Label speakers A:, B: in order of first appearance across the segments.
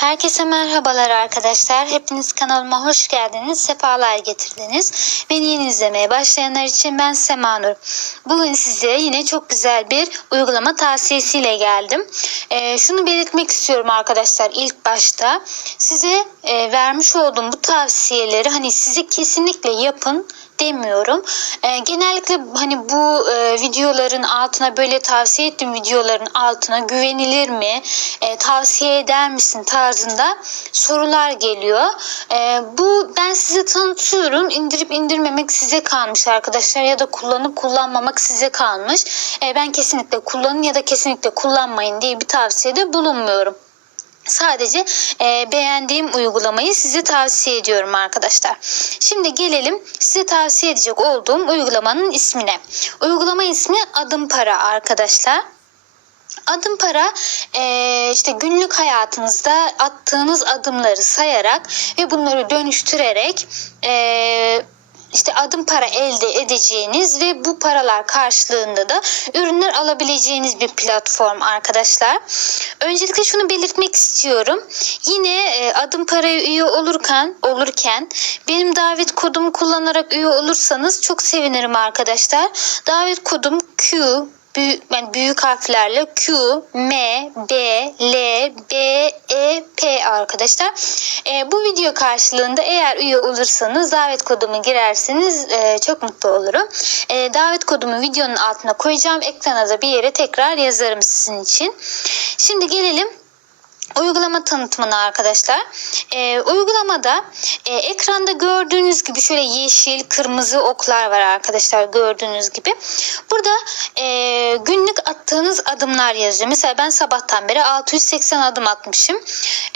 A: Herkese merhabalar arkadaşlar. Hepiniz kanalıma hoş geldiniz. Sefalar getirdiniz. Beni yeni izlemeye başlayanlar için ben Semanur. Bugün size yine çok güzel bir uygulama tavsiyesiyle geldim. Ee, şunu belirtmek istiyorum arkadaşlar ilk başta. Size e, vermiş olduğum bu tavsiyeleri hani size kesinlikle yapın demiyorum. Ee, genellikle hani bu e, videoların altına böyle tavsiye ettiğim videoların altına güvenilir mi, e, tavsiye eder misin tarzında sorular geliyor. E, bu ben size tanıtıyorum. İndirip indirmemek size kalmış arkadaşlar ya da kullanıp kullanmamak size kalmış. E, ben kesinlikle kullanın ya da kesinlikle kullanmayın diye bir tavsiyede bulunmuyorum. Sadece e, beğendiğim uygulamayı size tavsiye ediyorum arkadaşlar. Şimdi gelelim size tavsiye edecek olduğum uygulamanın ismine. Uygulama ismi Adım Para arkadaşlar. Adım para e, işte günlük hayatınızda attığınız adımları sayarak ve bunları dönüştürerek e, işte adım para elde edeceğiniz ve bu paralar karşılığında da ürünler alabileceğiniz bir platform arkadaşlar. Öncelikle şunu belirtmek istiyorum. Yine e, adım paraya üye olurken olurken benim davet kodumu kullanarak üye olursanız çok sevinirim arkadaşlar. Davet kodum Q büyük, yani büyük harflerle Q, M, B, L, B, E, P arkadaşlar. E, bu video karşılığında eğer üye olursanız davet kodumu girerseniz e, çok mutlu olurum. E, davet kodumu videonun altına koyacağım. Ekrana da bir yere tekrar yazarım sizin için. Şimdi gelelim uygulama tanıtımına arkadaşlar. Ee, uygulamada e, ekranda gördüğünüz gibi şöyle yeşil, kırmızı oklar var arkadaşlar gördüğünüz gibi. Burada e, günlük attığınız adımlar yazıyor. Mesela ben sabahtan beri 680 adım atmışım.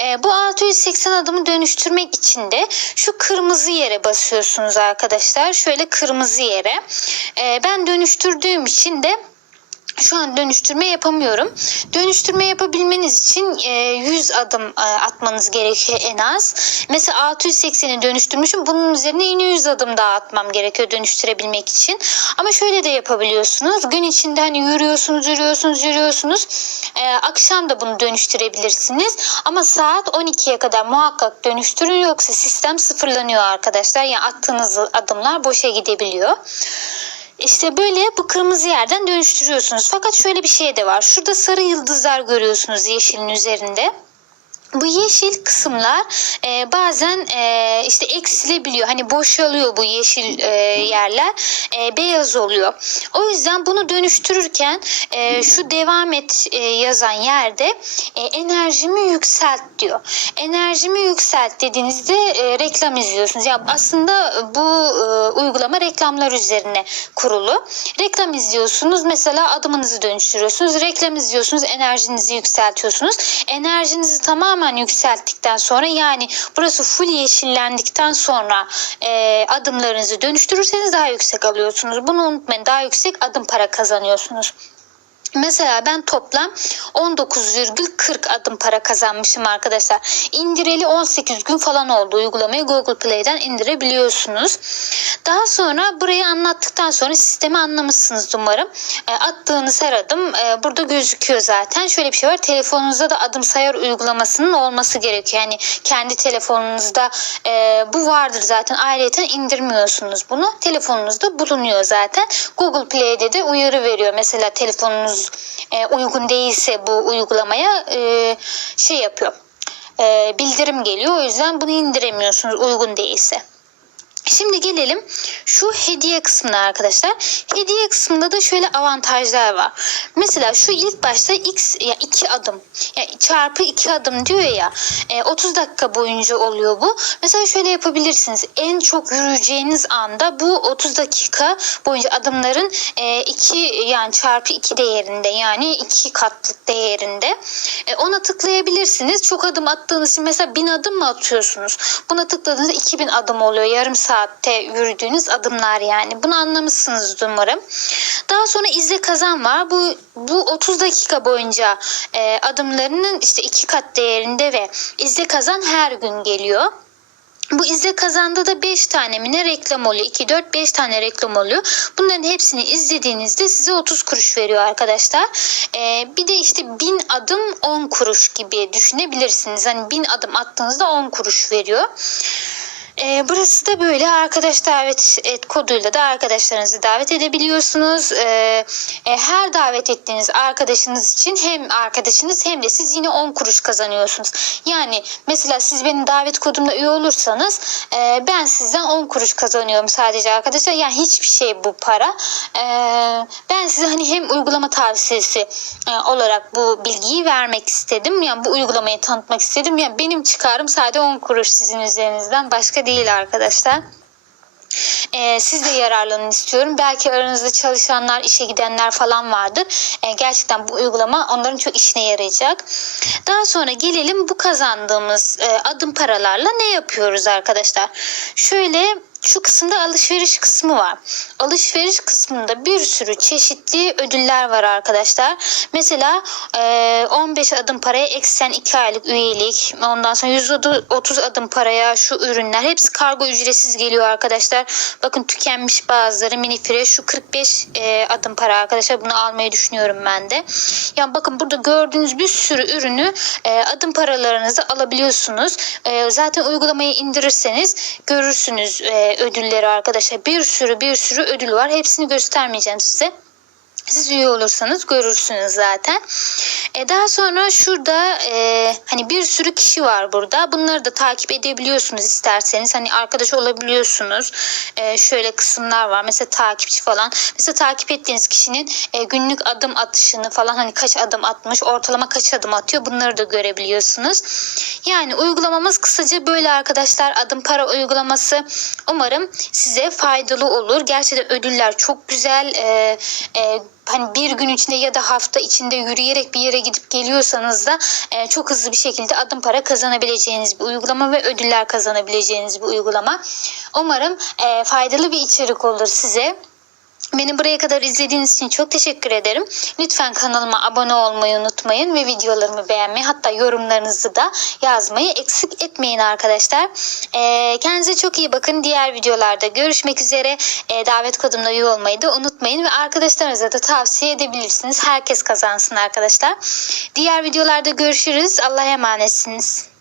A: E, bu 680 adımı dönüştürmek için de şu kırmızı yere basıyorsunuz arkadaşlar. Şöyle kırmızı yere. E, ben dönüştürdüğüm için de şu an dönüştürme yapamıyorum. Dönüştürme yapabilmeniz için e, 100 adım e, atmanız gerekiyor en az. Mesela 680'i dönüştürmüşüm. Bunun üzerine yine 100 adım daha atmam gerekiyor dönüştürebilmek için. Ama şöyle de yapabiliyorsunuz. Gün içinde hani yürüyorsunuz, yürüyorsunuz, yürüyorsunuz. E, akşam da bunu dönüştürebilirsiniz. Ama saat 12'ye kadar muhakkak dönüştürün yoksa sistem sıfırlanıyor arkadaşlar. Yani attığınız adımlar boşa gidebiliyor. İşte böyle bu kırmızı yerden dönüştürüyorsunuz. Fakat şöyle bir şey de var. Şurada sarı yıldızlar görüyorsunuz yeşilin üzerinde. Bu yeşil kısımlar e, bazen e, işte eksilebiliyor. Hani boşalıyor bu yeşil e, yerler. E, beyaz oluyor. O yüzden bunu dönüştürürken e, şu devam et e, yazan yerde e, enerjimi yükselt diyor. Enerjimi yükselt dediğinizde e, reklam izliyorsunuz. Ya aslında bu e, uygulama reklamlar üzerine kurulu. Reklam izliyorsunuz. Mesela adımınızı dönüştürüyorsunuz. Reklam izliyorsunuz. Enerjinizi yükseltiyorsunuz. Enerjinizi tamamen yükselttikten sonra yani burası full yeşillendikten sonra e, adımlarınızı dönüştürürseniz daha yüksek alıyorsunuz. Bunu unutmayın. Daha yüksek adım para kazanıyorsunuz. Mesela ben toplam 19,40 adım para kazanmışım arkadaşlar. İndireli 18 gün falan oldu uygulamayı Google Play'den indirebiliyorsunuz. Daha sonra burayı anlattıktan sonra sistemi anlamışsınız umarım. E, attığınız her adım e, burada gözüküyor zaten. Şöyle bir şey var. Telefonunuzda da adım sayar uygulamasının olması gerekiyor. Yani kendi telefonunuzda e, bu vardır zaten. Ayrıca indirmiyorsunuz bunu. Telefonunuzda bulunuyor zaten. Google Play'de de uyarı veriyor. Mesela telefonunuz e, uygun değilse bu uygulamaya e, şey yapıyor. E, bildirim geliyor. O yüzden bunu indiremiyorsunuz uygun değilse. Şimdi gelelim şu hediye kısmına arkadaşlar. Hediye kısmında da şöyle avantajlar var. Mesela şu ilk başta x ya iki adım ya çarpı iki adım diyor ya e, 30 dakika boyunca oluyor bu. Mesela şöyle yapabilirsiniz. En çok yürüyeceğiniz anda bu 30 dakika boyunca adımların e, iki yani çarpı iki değerinde yani iki katlık değerinde. E, ona tıklayabilirsiniz. Çok adım attığınız için mesela bin adım mı atıyorsunuz? Buna tıkladığınızda 2000 adım oluyor. Yarım saat saatte yürüdüğünüz adımlar yani. Bunu anlamışsınız umarım. Daha sonra izle kazan var. Bu bu 30 dakika boyunca e, adımlarının işte iki kat değerinde ve izle kazan her gün geliyor. Bu izle kazanda da 5 tane mi reklam oluyor? 2, 4, 5 tane reklam oluyor. Bunların hepsini izlediğinizde size 30 kuruş veriyor arkadaşlar. Ee, bir de işte 1000 adım 10 kuruş gibi düşünebilirsiniz. Hani 1000 adım attığınızda 10 kuruş veriyor. Ee, burası da böyle arkadaş davet et koduyla da arkadaşlarınızı davet edebiliyorsunuz. Ee, e, her davet ettiğiniz arkadaşınız için hem arkadaşınız hem de siz yine 10 kuruş kazanıyorsunuz. Yani mesela siz benim davet kodumla üye olursanız e, ben sizden 10 kuruş kazanıyorum sadece arkadaşlar. Yani hiçbir şey bu para. Ee, ben size hani hem uygulama tavsiyesi e, olarak bu bilgiyi vermek istedim. Yani bu uygulamayı tanıtmak istedim. Yani benim çıkarım sadece 10 kuruş sizin üzerinizden başka değil arkadaşlar. Ee, siz de yararlanın istiyorum. Belki aranızda çalışanlar, işe gidenler falan vardır. Ee, gerçekten bu uygulama onların çok işine yarayacak. Daha sonra gelelim bu kazandığımız e, adım paralarla ne yapıyoruz arkadaşlar? Şöyle şu kısımda alışveriş kısmı var. Alışveriş kısmında bir sürü çeşitli ödüller var arkadaşlar. Mesela e, 15 adım paraya eksen 2 aylık üyelik. Ondan sonra 130 adım paraya şu ürünler. Hepsi kargo ücretsiz geliyor arkadaşlar. Bakın tükenmiş bazıları mini fresh. Şu 45 e, adım para arkadaşlar. Bunu almayı düşünüyorum ben de. Yani bakın burada gördüğünüz bir sürü ürünü adım paralarınızı alabiliyorsunuz. Zaten uygulamayı indirirseniz görürsünüz ödülleri arkadaşlar. Bir sürü bir sürü ödül var. Hepsini göstermeyeceğim size. Siz üye olursanız görürsünüz zaten. E daha sonra şurada e, hani bir sürü kişi var burada. Bunları da takip edebiliyorsunuz isterseniz. Hani arkadaş olabiliyorsunuz. E, şöyle kısımlar var. Mesela takipçi falan. Mesela takip ettiğiniz kişinin e, günlük adım atışını falan hani kaç adım atmış, ortalama kaç adım atıyor bunları da görebiliyorsunuz. Yani uygulamamız kısaca böyle arkadaşlar. Adım para uygulaması. Umarım size faydalı olur. Gerçekten ödüller çok güzel. E, e, hani bir gün içinde ya da hafta içinde yürüyerek bir yere gidip geliyorsanız da e, çok hızlı bir şekilde adım para kazanabileceğiniz bir uygulama ve ödüller kazanabileceğiniz bir uygulama. Umarım e, faydalı bir içerik olur size. Beni buraya kadar izlediğiniz için çok teşekkür ederim. Lütfen kanalıma abone olmayı unutmayın ve videolarımı beğenmeyi hatta yorumlarınızı da yazmayı eksik etmeyin arkadaşlar. Ee, kendinize çok iyi bakın. Diğer videolarda görüşmek üzere. Ee, davet kodumla üye olmayı da unutmayın ve arkadaşlarınıza da tavsiye edebilirsiniz. Herkes kazansın arkadaşlar. Diğer videolarda görüşürüz. Allah'a emanetsiniz.